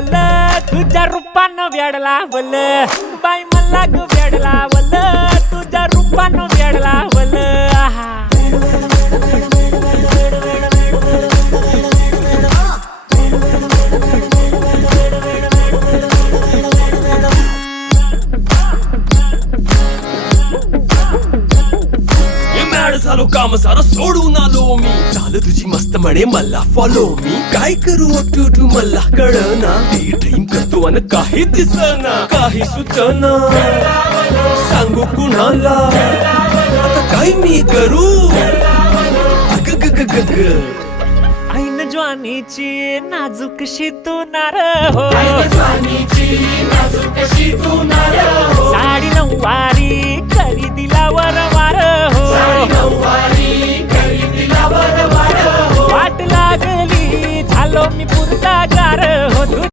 वल तुझ्या रूपानं वेडला वल बाई मला ग वेडला वल तुझ्या रूपानं वेडला वल झालो काम सारा सोडून आलो मी चाल तुझी मस्त म्हणे मला फॉलो मी काय करू अटू मला कळना ती ड्रीम करतो आणि काही दिसना काही सुचना सांगू कुणाला आता काय मी करू अग ग ग ग ग ऐन ज्वानीची नाजूकशी तू नार हो साडी नऊवारी करी दिला वरवार हो वाट लागली झालो मी पुरता गार हो